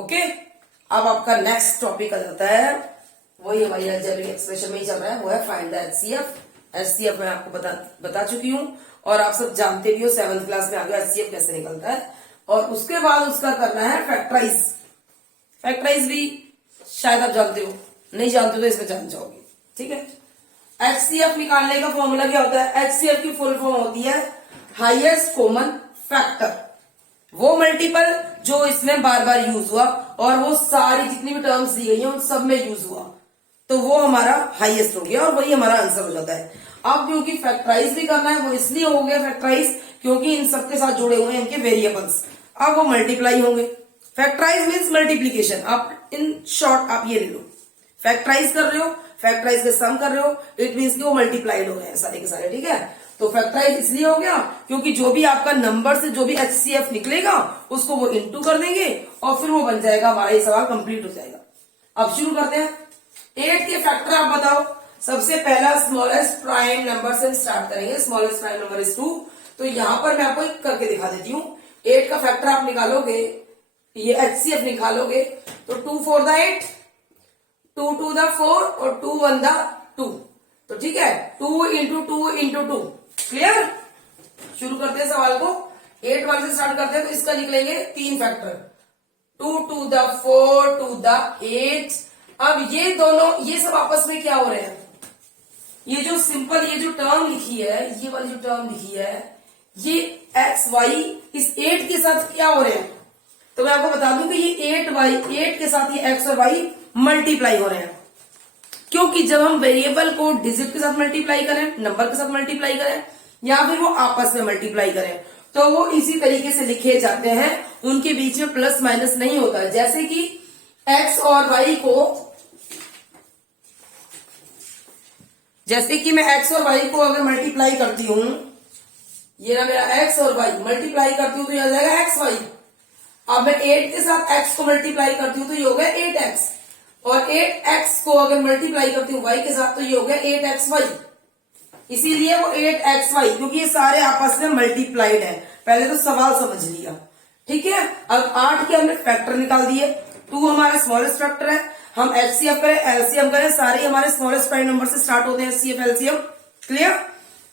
Okay, अब आपका next topic आ जाता है, वही हमारी अलजेब्रिक एक्सप्रेशन में ही चल रहा है, वो है फाइंड द एचसीएफ। एचसीएफ मैं आपको बता चुकी हूँ और आप सब जानते भी हो, 7th क्लास में आ गया एचसीएफ कैसे निकलता है। और उसके बाद उसका करना है फैक्टराइज। फैक्टराइज भी शायद आप जानते हो, नहीं जानते हो तो इसमें जान जाओगे। ठीक है, एचसीएफ निकालने का फॉर्मूला क्या होता है? एचसीएफ की फुल फॉर्म होती है हाईएस्ट कॉमन फैक्टर, वो मल्टीपल जो इसमें बार बार यूज हुआ और वो सारी जितनी भी टर्म्स दी गई हैं उन सब में यूज हुआ, तो वो हमारा हाईएस्ट हो गया और वही हमारा आंसर हो जाता है। अब क्योंकि फैक्टराइज भी करना है, वो इसलिए हो गया फैक्टराइज क्योंकि इन सबके साथ जुड़े हुए हैं इनके वेरिएबल्स, अब वो मल्टीप्लाई होंगे। फैक्टराइज मीन्स मल्टीप्लीकेशन, आप इन शॉर्ट आप ये ले लो, फैक्टराइज कर रहे हो, फैक्टराइज के सम कर रहे हो, इट मीन्स कि वो मल्टीप्लाइड हो गए हैं सारे के सारे। ठीक है, तो फैक्टराइज इसलिए हो गया क्योंकि जो भी आपका नंबर से जो भी एचसीएफ निकलेगा उसको वो इनटू कर देंगे और फिर वो बन जाएगा, हमारा ये सवाल कंप्लीट हो जाएगा। अब शुरू करते हैं। 8 के फैक्टर आप बताओ। सबसे पहला स्मॉलेस्ट प्राइम नंबर से स्टार्ट करेंगे, स्मॉलेस्ट प्राइम नंबर इज 2। तो यहां पर मैं आपको एक करके दिखा देती हूँ। 8 का फैक्टर आप निकालोगे, ये एचसीएफ निकालोगे तो 2 4 द 8, 2 2 द 4 और 2 1 द 2। तो ठीक है, 2 इंटू 2 इंटू 2। क्लियर? शुरू करते हैं सवाल को। 8 वाले से स्टार्ट करते हैं, तो इसका निकलेंगे 3 फैक्टर, 2 2 द 4 2 द 8। अब ये दोनों, ये सब आपस में क्या हो रहे हैं? ये जो सिंपल ये जो टर्म लिखी है, ये वाली जो टर्म लिखी है, ये एक्स वाई इस 8 के साथ क्या हो रहे हैं? तो मैं आपको बता दूं कि ये 8 के साथ ये एक्स और वाई मल्टीप्लाई हो रहे हैं, क्योंकि जब हम वेरिएबल को डिजिट के साथ मल्टीप्लाई करें, नंबर के साथ मल्टीप्लाई करें या फिर वो आपस में मल्टीप्लाई करें, तो वो इसी तरीके से लिखे जाते हैं, उनके बीच में प्लस माइनस नहीं होता। जैसे कि एक्स और वाई को, जैसे कि मैं एक्स और वाई को अगर मल्टीप्लाई करती हूं, ये ना मेरा एक्स और वाई मल्टीप्लाई करती हूं तो यह आ जाएगा एक्स वाई। अब मैं 8 के साथ एक्स को मल्टीप्लाई करती हूं तो ये हो गया 8x, और 8x को अगर मल्टीप्लाई करती हूँ y के साथ तो ये हो गया 8xy। इसीलिए वो 8xy, क्योंकि ये सारे आपस में मल्टीप्लाइड है। पहले तो सवाल समझ लिया। ठीक है, अब 8 के हमने फैक्टर निकाल दिए। 2 हमारा स्मॉलेस्ट फैक्टर है, हम एचसीएफ करें एलसीएम करें, सारे हमारे स्मॉलेस्ट प्राइम नंबर से स्टार्ट होते हैं, एचसीएफ एलसीएम। क्लियर?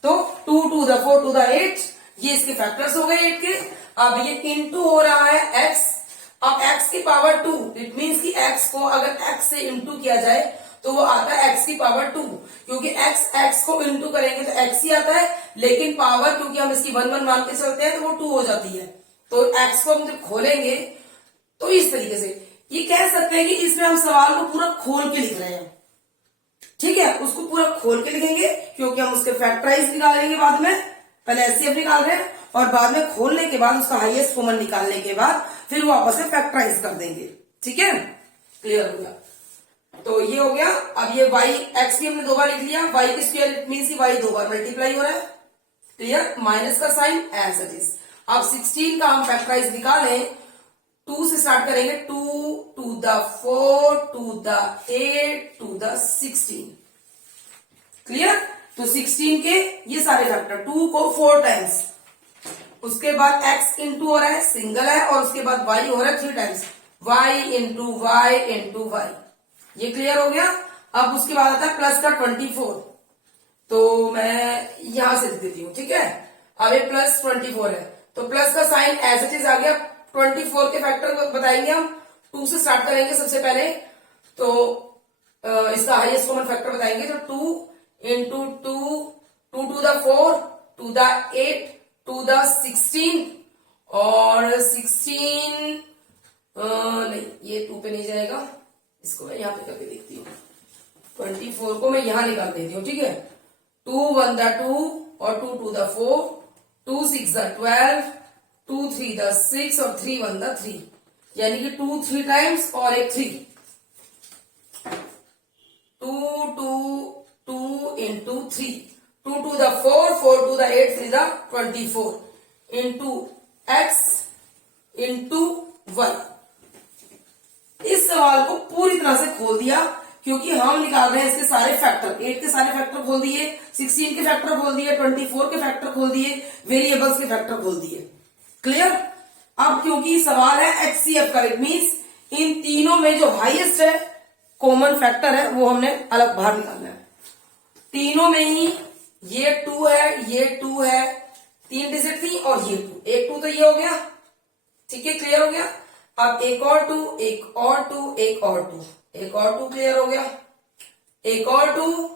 तो 2 2 द 4 2 द 8, ये इसके फैक्टर्स हो गए 8 के। अब ये इंटू हो रहा है x, अब x की पावर 2, इट मीन्स कि x को अगर x से इंटू किया जाए तो वो आता है x की पावर 2, क्योंकि x को इंटू करेंगे तो x ही आता है, लेकिन पावर क्योंकि हम इसकी 1 1 मान के चलते हैं तो वो 2 हो जाती है। तो x को हम जब खोलेंगे तो इस तरीके से ये कह सकते हैं कि इसमें हम सवाल को पूरा खोल के लिख रहे हैं। ठीक है, उसको पूरा खोल के लिखेंगे क्योंकि हम उसके फैक्टराइज निकालेंगे बाद में, पहले एचसीएफ निकाल रहे हैं और बाद में खोलने के बाद उसका हाईएस्ट कॉमन निकालने के बाद फिर वो आपस में फैक्टराइज कर देंगे। ठीक है, क्लियर हो गया? तो ये हो गया। अब ये y x भी हमने 2 बार लिख लिया, y की square it means y 2 bar multiply हो रहा है। क्लियर? माइनस का साइन एज इट इज। अब 16 का हम फैक्टराइज निकालें, 2 से स्टार्ट करेंगे, 2 2 द 4 2 द 8 2 द 16। क्लियर? तो 16 के ये सारे फैक्टर, 2 को 4 टाइम्स, उसके बाद x इंटू हो रहा है, सिंगल है, और उसके बाद y हो रहा है 3 times, y into y into y. ये क्लियर हो गया? अब उसके बाद आता है प्लस का 24, तो मैं यहां से लिख देती हूं। ठीक है, अब ये प्लस 24 है तो प्लस का साइन एज इट इज आ गया। 24 के फैक्टर बताएंगे हम, 2 से स्टार्ट करेंगे सबसे पहले, तो इसका हाईएस्ट कॉमन फैक्टर बताएंगे, तो 2 into 2 2 two the 4 2 the 8 2 the 16 और 16 नहीं, ये 2 पे नहीं जाएगा, इसको मैं यहां पे करके देखती हूँ। 24 को मैं यहां निकाल देती हूँ। ठीक है, 2 1 द 2 और 2 2 द 4, 2 6 द 12, 2 3 द 6 और 3 1 द 3, यानी कि 2 3 टाइम्स और एक 3, 2 2 2 into 3, 2 2 the 4 4 2 the 8 3 the 24 into x into y। इस सवाल को पूरी तरह से खोल दिया क्योंकि हम निकाल रहे हैं इसके सारे फैक्टर। 8 के सारे फैक्टर खोल दिए, 16 के फैक्टर खोल दिए, 24 के फैक्टर खोल दिए, वेरिएबल्स के फैक्टर खोल दिए। क्लियर? अब क्योंकि सवाल है एचसीएफ का, इट मीन्स इन तीनों में जो हाईएस्ट है कॉमन फैक्टर है वो हमने अलग बाहर निकालना है। तीनों में ही ये 2 है, ये 2 है, 3 डिजिट थी और ये 2, एक 2 तो ये हो गया, ठीक है, क्लियर हो गया। अब एक और 2, एक और 2, एक और 2, एक और 2 क्लियर हो गया, एक और 2,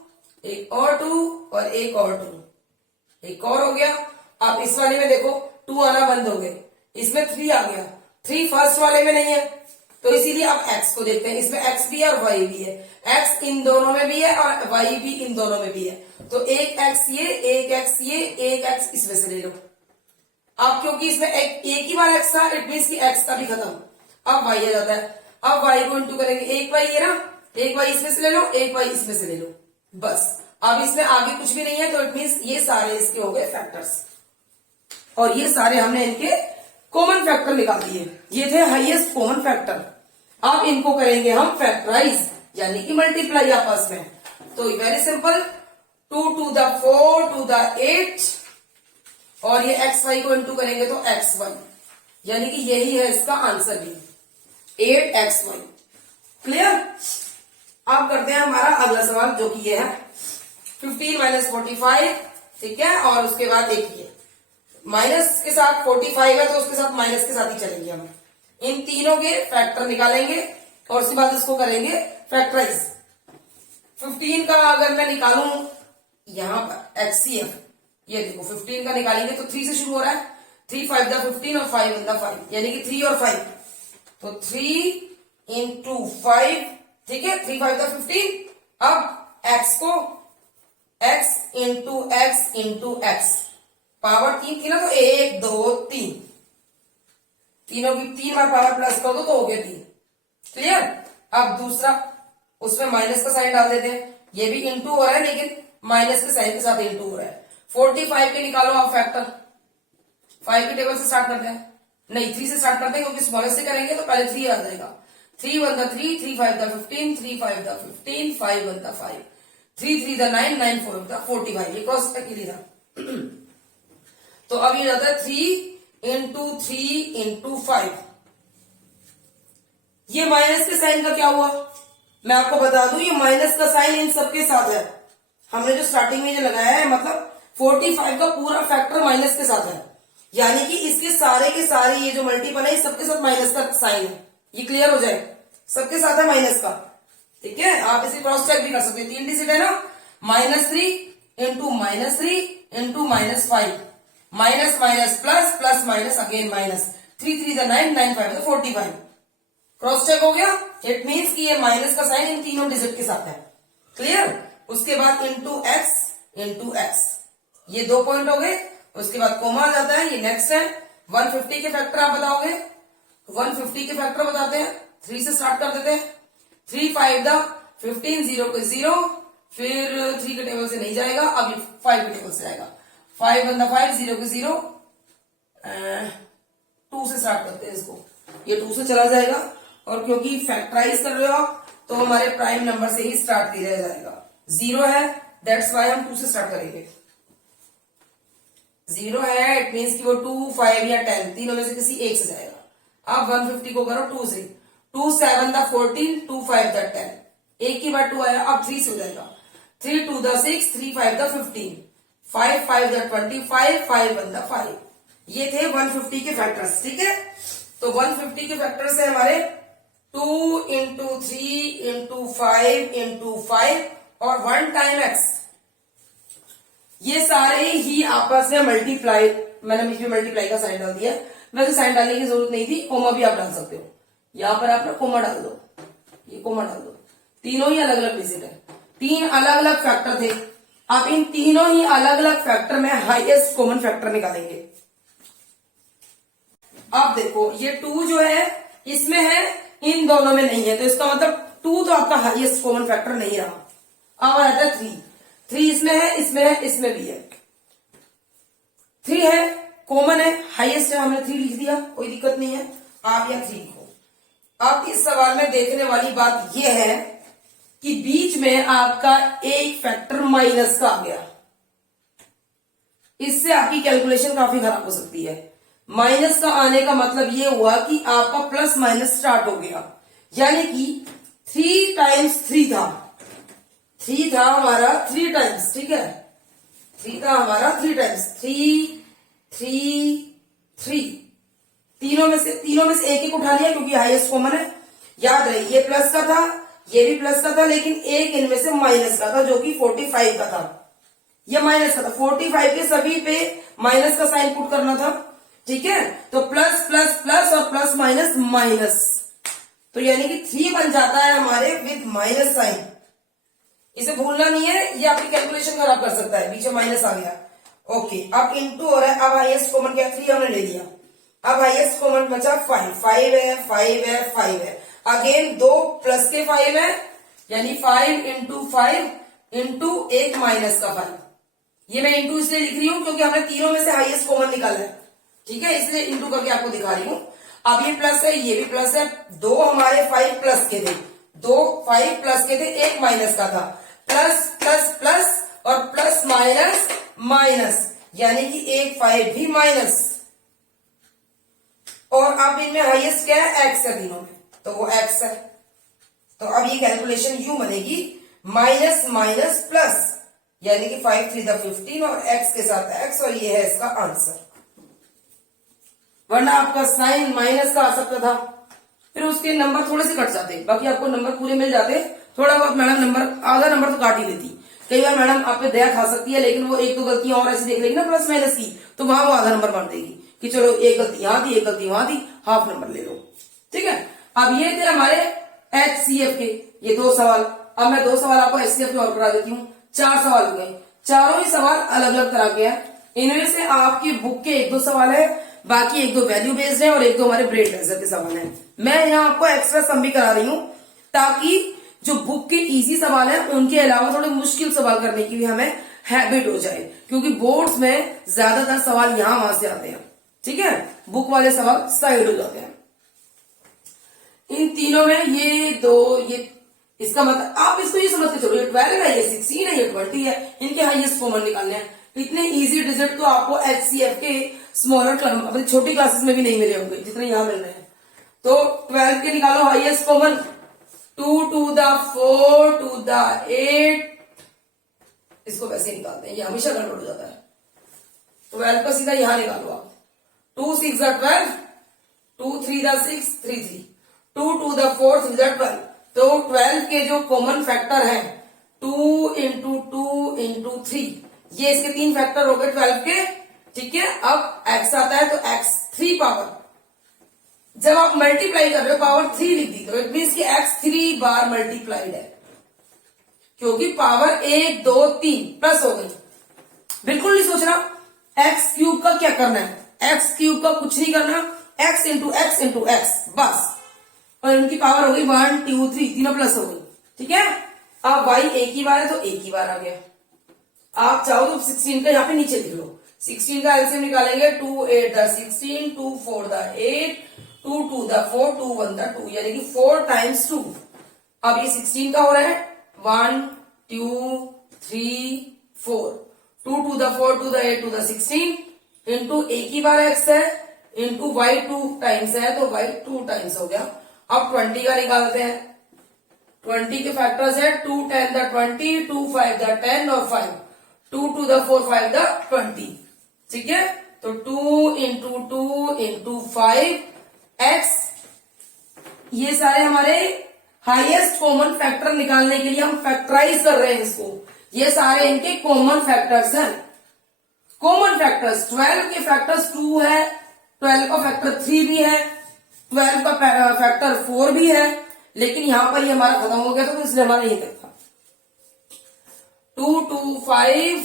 एक और 2 और एक और 2, एक और हो गया। अब इस वाले में देखो 2 आना बंद हो गए, इसमें 3 आ गया, 3 फर्स्ट वाले में नहीं है, तो इसीलिए अब x को देखते हैं, इसमें x भी है और y भी है, x इन दोनों में भी है और y भी इन दोनों में भी है, तो एक x ये, एक x ये, एक x इसमें से ले लो। अब क्योंकि इसमें एक ही बार x था, इट मीन्स कि x का भी खत्म, अब y आ जाता है। अब y को इंटू करेंगे, एक y ये ना, एक y इसमें से ले लो, एक y इसमें से ले लो, बस। अब इसमें आगे कुछ भी नहीं है, तो इट मीन्स ये सारे इसके हो गए फैक्टर्स, और ये सारे हमने इनके कॉमन फैक्टर निकाल दिए, ये थे हाईएस्ट कॉमन फैक्टर। अब इनको करेंगे हम फैक्टराइज, यानी कि मल्टीप्लाई आपस में। तो very simple, 2 to the 4 to the 8 और ये एक्स वाई को इंटू करेंगे तो एक्स वाई, यानी कि यही है इसका आंसर भी, 8xy। क्लियर। अब करते हैं हमारा अगला सवाल, जो कि ये है 15 माइनस 45, ठीक है, और उसके बाद एक ये माइनस के साथ 45 है तो उसके साथ माइनस के साथ ही चलेंगे हम। इन तीनों के फैक्टर निकालेंगे और उसके बाद इसको करेंगे फैक्टराइज। 15 का अगर मैं निकालूं यहां पर HCF, ये देखो 15 का निकालेंगे तो 3 से शुरू हो रहा है, 3 5 द 15 और 5 1 द 5, यानी कि 3 और 5, तो 3 into 5, ठीक है, 3 5 द 15। अब x को x into x पावर 3 थी ना, तो 1 2 3, तीनों की 3 बार पावर प्लस कर दो तो हो गया 3। क्लियर। अब दूसरा, उसमें माइनस का साइन डाल देते हैं, ये भी इंटू हो रहा है लेकिन माइनस के साइन के साथ इंटू हो रहा है। 45 के निकालो आप फैक्टर, 5 के टेबल से स्टार्ट करते हैं, नहीं 3 से स्टार्ट करते हैं क्योंकि स्मॉलेस्ट से करेंगे तो पहले 3 आ जाएगा। 3 1 the 3, 3 5 the 15, 3 5 the 15, 5 1 the 5, 3 3 the 9, 9 4 the 45, ये क्रॉस अकेली था। तो अब ये जाता है 3 into 3 into 5। ये माइनस के साइन का क्या हुआ, मैं आपको बता दूं, ये माइनस का साइन इन सबके साथ है। हमने जो स्टार्टिंग में जो लगाया है, मतलब 45 का पूरा फैक्टर माइनस के साथ है, यानी कि इसके सारे के सारे ये जो मल्टीपल है सबके साथ माइनस का साइन है। ये क्लियर हो जाए, सबके साथ है माइनस का, ठीक है। आप इसे क्रॉस चेक भी कर सकते हैं, 3 डिजिट है ना, -3 into -3 into -5, minus minus plus plus minus again minus, 3 3 the 9, 9 5 the 45, cross check हो गया। इट मीन्स कि ये माइनस का साइन इन तीनों डिजिट के साथ है। क्लियर। उसके बाद इंटू एक्स, ये 2 पॉइंट हो गए। उसके बाद कोमा आ जाता है, ये नेक्स्ट है। 150 के फैक्टर आप बताओगे, 150 के फैक्टर बताते हैं, 3 से स्टार्ट कर देते हैं। 3 5 द 15, 0 के 0, फिर 3 के टेबल से नहीं जाएगा, अभी 5 के टेबल से आएगा। 5 1 द 5, 0 के 0, 2 से स्टार्ट करते हैं इसको, ये 2 से चला जाएगा। और क्योंकि फैक्टराइज कर रहे हो आप तो हमारे प्राइम नंबर से ही स्टार्ट किया जाएगा। 0 है, दैट्स वाई हम 2 से स्टार्ट करेंगे। 0 है, इट मीन्स कि वो 2 5 या 10 तीनों में से किसी एक से जाएगा। अब 150 को करो 2 से, 2 7 द 14, 2 5 द 10, एक ही बार 2 आया, अब 3 से हो जाएगा। 3 2 द 6, 3 5 द 15, 5 5 द 25, 5 1 द 5। ये थे 150 के फैक्टर्स, ठीक है। तो 150 के फैक्टर्स है हमारे 2 इंटू 3 इंटू 5 इंटू 5 और 1 टाइम x। ये सारे ही आपस में मल्टीप्लाई, मैंने बीच में मल्टीप्लाई का साइन डाल दिया, वैसे साइन डालने की जरूरत नहीं थी, कोमा भी आप डाल सकते हो। यहां पर आप ना कोमा डाल दो, ये कोमा डाल दो। तीनों ही अलग अलग डिजिट है, 3 अलग अलग फैक्टर थे। आप इन तीनों ही अलग अलग फैक्टर में हाईएस्ट कॉमन फैक्टर निकालेंगे। अब देखो ये 2 जो है इसमें है, इन दोनों में नहीं है, तो इसका मतलब 2 तो आपका हाईएस्ट कॉमन फैक्टर नहीं रहा। अब आता है 3 इसमें है, इसमें है, इसमें भी है। 3 है, कॉमन है, हाईएस्ट है, हमने 3 लिख दिया, कोई दिक्कत नहीं है, आप यहाँ 3 लिखो। अब इस सवाल में देखने वाली बात यह है कि बीच में आपका एक फैक्टर माइनस का आ गया, इससे आपकी कैलकुलेशन काफी खराब हो सकती है। माइनस का आने का मतलब ये हुआ कि आपका प्लस माइनस स्टार्ट हो गया, यानी कि 3 टाइम्स 3 था, 3 था हमारा 3 टाइम्स, ठीक है, 3 था हमारा 3 टाइम्स, 3 तीनों में से एक एक उठा लिया क्योंकि हाईएस्ट कॉमन है। याद रहे ये प्लस का था, ये भी प्लस का था, लेकिन एक इनमें से माइनस का था जो कि 45 का था, ये माइनस का था। 45 के सभी पे माइनस का साइन पुट करना था, ठीक है। तो प्लस प्लस प्लस और प्लस माइनस माइनस, तो यानी कि 3 बन जाता है हमारे विद माइनस साइन। इसे भूलना नहीं है, ये आपकी कैलकुलेशन खराब कर सकता है, बीच में माइनस आ गया। ओके, अब इंटू हो रहा है। अब हाईएस्ट कॉमन क्या 3 हमने ले लिया, अब हाईएस्ट कॉमन बचा 5, 5 है, 5 है, 5 है। अगेन 2 प्लस के 5 है, यानी 5 इंटू 5 इंटू एक माइनस का 5। ये मैं इंटू इसलिए लिख रही हूं क्योंकि हमने तीनों में से हाईएस्ट कॉमन निकाला है, ठीक है, इसलिए इंटू करके आपको दिखा रही हूं। अब ये प्लस है, ये भी प्लस है, 2 हमारे 5 प्लस के थे, 2 5 प्लस के थे, एक माइनस का था। प्लस प्लस प्लस और प्लस माइनस माइनस, यानी कि एक 5 भी माइनस। और अब इनमें हाईएस्ट क्या है, एक्स है तीनों में, तो वो एक्स है। तो अब ये कैलकुलेशन यूं बनेगी, माइनस माइनस प्लस, यानी कि 5 3 15 और एक्स के साथ एक्स, और ये है इसका आंसर। वरना आपका साइन माइनस का आ सकता था, फिर उसके नंबर थोड़े से कट जाते, बाकी आपको नंबर पूरे मिल जाते। थोड़ा बहुत मैडम नंबर, आधा नंबर तो काट ही देती। कई बार मैडम आप पे दया खा सकती है, लेकिन वो एक दो गलतियां और ऐसी देख लेगी ना प्लस माइनस की, तो वहां वो आधा नंबर मार देगी कि चलो एक गलती यहां दी, एक गलती वहां दी, हाफ नंबर ले लो, ठीक है। अब ये थे हमारे HCF के ये 2 सवाल। अब मैं 2 सवाल आपको HCF के और करा देती हूँ। 4 सवाल हो गए, चारों ही सवाल अलग अलग तरह के हैं। इनमें से आपकी बुक के 1-2 सवाल है, बाकी 1-2 वैल्यू बेस्ड है और 1-2 हमारे ब्रेड मेजर के सवाल हैं। मैं यहाँ आपको एक्स्ट्रा सम भी करा रही हूँ ताकि जो बुक के इजी सवाल है उनके अलावा थोड़े मुश्किल सवाल करने की भी हमें हैबिट हो जाए, क्योंकि बोर्ड्स में ज्यादातर सवाल यहां वहां से आते हैं, ठीक है, बुक वाले सवाल साइड हो जाते हैं। इन तीनों में ये 2, ये इसका मतलब आप इसको ये समझ के चलो, ये 12 है, ये 16 है, ये 20 है, इनके हाईएस्ट कॉमन निकालने हैं। इतने इजी डिजिट तो आपको HCF के स्मॉलर अपनी छोटी क्लासेस में भी नहीं मिले होंगे जितने यहां मिल रहे हैं। तो 12 के निकालो highest common, 2 to the 4 to the 8, इसको वैसे निकालते हैं, ये हमेशा गड़बड़ हो जाता है। 12 का सीधा यहां निकालो आप, 2 6 12, 2 3 6 3 3, 2 to the 4 3 12। तो 12 के जो कॉमन फैक्टर है 2 इंटू 2 इंटू 3, ये इसके 3 फैक्टर हो गए 12 के, ठीक है। अब x आता है तो x 3 पावर, जब आप मल्टीप्लाई कर रहे हो पावर 3 लिख दी, तो इट मीन्स कि x 3 बार मल्टीप्लाइड है, क्योंकि पावर 1 2 3 प्लस हो गई। बिल्कुल नहीं सोचना x क्यूब का क्या करना है, x क्यूब का कुछ नहीं करना, x इंटू x बस, और इनकी पावर हो गई 1 2 3, तीनों प्लस हो गई, ठीक है। अब y एक ही बार है तो एक ही बार आ गया। आप चाहो तो 16 का यहाँ पे नीचे लिख लो, 16 का एलसीएम निकालेंगे, 2 8 the 16, 2 4 the 8, 2 2 the 4, 2 1 the 2, यानी कि 4 times 2। अब ये 16 का हो रहा है 1 2 3 4, 2 2 the 4, 2 the 8, 2 the 16 इंटू एक ही बार x है इंटू y 2 टाइम्स है तो y 2 टाइम्स हो गया। अब 20 का निकालते हैं, 20 के फैक्टर्स है 2 10 the 20, 2 5 the 10 और 5, 2 2 the 4 5 the 20, ठीक है। तो 2 इंटू 2 इंटू 5 x, ये सारे हमारे हाईएस्ट कॉमन फैक्टर निकालने के लिए हम फैक्टराइज कर रहे हैं इसको, ये सारे इनके कॉमन फैक्टर्स हैं। कॉमन फैक्टर्स 12 के फैक्टर्स 2 है, 12 का फैक्टर 3 भी है, 12 का फैक्टर 4 भी है, लेकिन यहां पर ये हमारा खत्म हो गया था तो इसलिए हमारा ये तक था 2 2 5,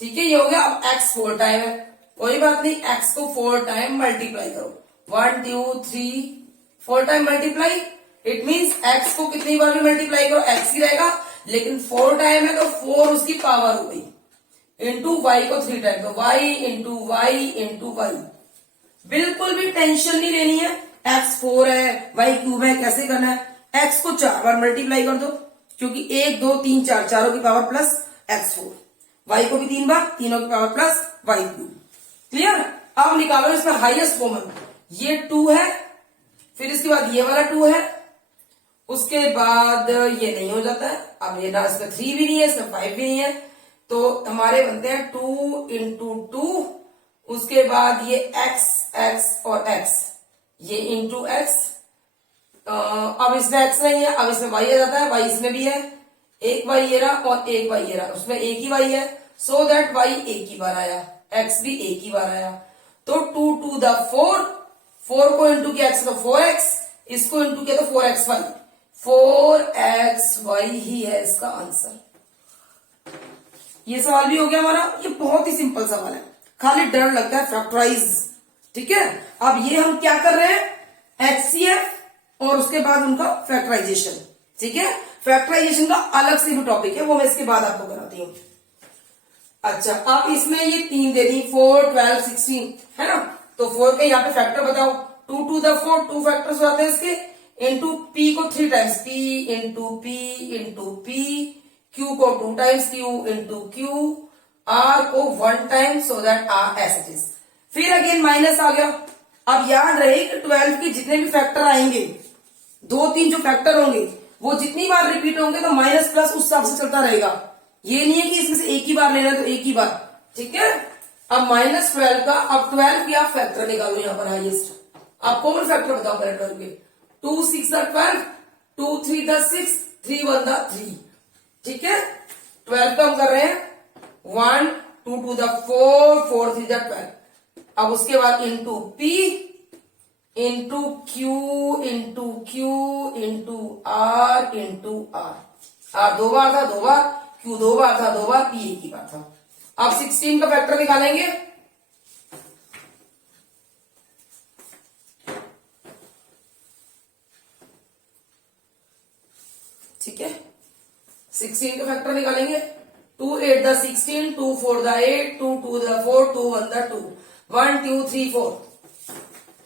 ठीक है, ये हो गया। अब x 4 टाइम है, कोई बात नहीं, x को 4 टाइम मल्टीप्लाई करो, 1 2 3 4 time multiply, it means x को कितनी बार भी मल्टीप्लाई करो x ही रहेगा, लेकिन 4 टाइम है तो 4 उसकी पावर हो गई, इंटू y को 3 टाइम, तो y into y into y. बिल्कुल भी टेंशन नहीं लेनी है, x 4 है y क्यूब है, कैसे करना है, x को 4 बार मल्टीप्लाई कर दो, क्योंकि 1 2 3 4, चारों की पावर प्लस x 4, y को भी 3 बार, तीनों की power plus y cube. Clear. अब निकालो इसमें हाईएस्ट कॉमन, ये 2 है, फिर इसके बाद ये वाला 2 है, उसके बाद ये नहीं हो जाता है। अब ये ना इसमें 3 भी नहीं है, इसमें 5 भी नहीं है, तो हमारे बनते हैं 2 इंटू 2। उसके बाद ये x x और x, ये इंटू x। अब इसमें x नहीं है, अब इसमें y आ जाता है, y इसमें भी है, एक y ये रहा और एक y ये रहा, उसमें एक ही y है, सो दैट y एक ही बार आया, x भी एक ही बार आया। तो 2 टू द 4, 4 को इंटू किया x तो 4x, इसको इंटू किया तो 4xy, 4xy ही है इसका आंसर। ये सवाल भी हो गया हमारा। ये बहुत ही सिंपल सवाल है, खाली डर लगता है फैक्टराइज। ठीक है, अब ये हम क्या कर रहे हैं, HCF और उसके बाद उनका फैक्टराइजेशन। ठीक है, फैक्टराइजेशन का अलग से भी टॉपिक है, वो मैं इसके बाद आपको कराती हूं। अच्छा, अब इसमें ये 3 दे दी, 4 12 16 है ना, तो 4 के यहाँ पे फैक्टर बताओ। 2 टू द 4, 2 फैक्टर्स आते हैं इसके, इंटू p को 3 times p into p into p, q को 2 times q into q, r को 1 time, so that r S it is. फिर अगेन माइनस आ गया। अब याद रहे कि 12 के जितने भी फैक्टर आएंगे, 2-3 जो फैक्टर होंगे, वो जितनी बार रिपीट होंगे तो माइनस प्लस उस हिसाब से चलता रहेगा। ये नहीं है कि इसमें से एक ही बार लेना है तो एक ही बार। ठीक है, अब -12 का, अब 12 की आप फैक्टर निकालो यहाँ पर हाईएस्ट। आप कॉमन फैक्टर बताओ पहले 12 के। 2 6 12, 2 3 6, 3 1 3। ठीक है, 12 का हम कर रहे हैं 1 2 टू द 4, 4 3 12। अब उसके बाद into p into q into q into r into r 2 बार था 2 बार, q 2 बार था 2 बार, p एक ही बार था। अब 16 का फैक्टर निकालेंगे। ठीक है, 16 का फैक्टर निकालेंगे। 2 8 द 16, 2 4 द 8, 2 2 द 4, 2 1 द 2, 1 2 3 4।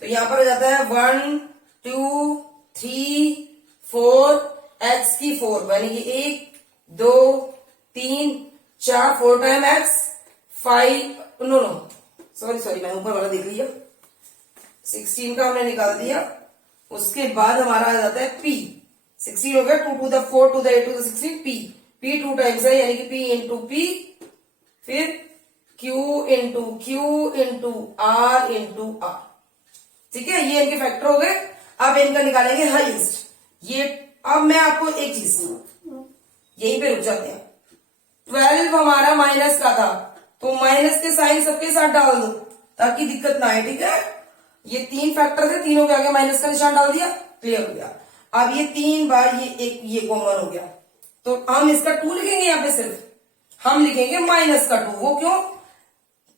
तो यहां पर हो जाता है 1 2 3 4, x की 4 यानी कि 1 2 3 4, 4 टाइम x, 5 नो सॉरी मैं ऊपर वाला देख लिया। 16 का हमने निकाल दिया। उसके बाद हमारा आ जाता है p, 16 हो गया, 2 two the 4 two the 8 two the 16, p 2 times है यानी कि p इंटू p, फिर q into q into r into r। ठीक है, ये इनके फैक्टर हो गए। अब इनका निकालेंगे हाईएस्ट। ये अब मैं आपको एक चीज यहीं पे रुक जाते हैं। 12 हमारा माइनस का था, तो माइनस के साइन सबके साथ डाल दो ताकि दिक्कत ना आए। ठीक है, ये 3 फैक्टर थे, तीनों के आगे माइनस का निशान डाल दिया, क्लियर हो गया। अब ये 3 बार ये कॉमन हो गया, तो हम इसका 2 लिखेंगे। यहाँ पे सिर्फ हम लिखेंगे माइनस का 2। वो क्यों,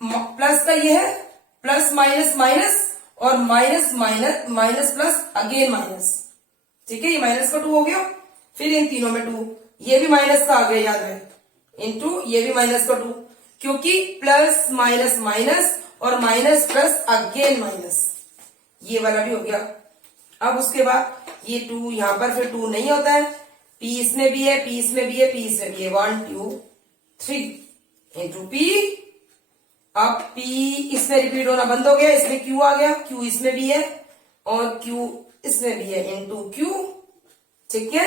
प्लस का ये है, प्लस माइनस माइनस और minus minus minus plus again minus. ठीक है, ये माइनस का 2 हो गया। फिर इन तीनों में 2, ये भी माइनस का आ गया, याद रहे, इंटू ये भी माइनस का 2, क्योंकि प्लस माइनस माइनस और माइनस प्लस अगेन माइनस, ये वाला भी हो गया। अब उसके बाद ये 2 यहां पर, फिर 2 नहीं होता है, p इसमें भी है, p इसमें भी है, p इसमें भी है, 1 2 3 इंटू p। अब p इसमें रिपीट होना बंद हो गया, इसमें q आ गया, q इसमें भी है और q इसमें भी है, इंटू q। ठीक है,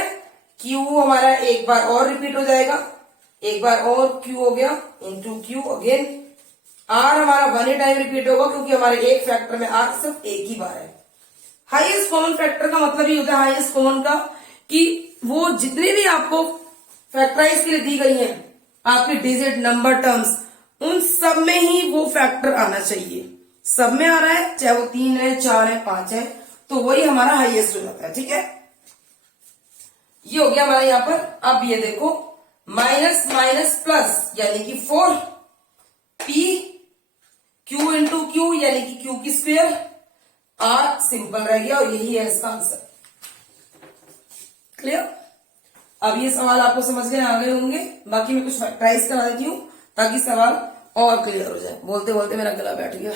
q हमारा एक बार और रिपीट हो जाएगा, एक बार और q हो गया, इंटू q अगेन। r हमारा 1 ही टाइम रिपीट होगा क्योंकि हमारे एक फैक्टर में r सिर्फ एक ही बार है। हाईएस्ट कॉमन फैक्टर का मतलब ये होता है, हाईएस्ट कॉमन का, कि वो जितने भी आपको फैक्टराइज के लिए दी गई हैं आपकी डिजिट नंबर टर्म्स, उन सब में ही वो फैक्टर आना चाहिए। सब में आ रहा है, चाहे वो 3 है 4 है 5 है, तो वही हमारा हाईएस्ट हो जाता है। ठीक है, ये हो गया हमारा यहां पर। अब ये देखो, माइनस माइनस प्लस यानी कि 4, p q इंटू क्यू यानी कि q की स्क्वायर, r सिंपल रह गया और यही है इसका आंसर। क्लियर। अब ये सवाल आपको समझ गए आ गए होंगे। बाकी मैं कुछ फैक्टराइज करा देती हूँ ताकि सवाल और क्लियर हो जाए। बोलते बोलते मेरा गला बैठ गया।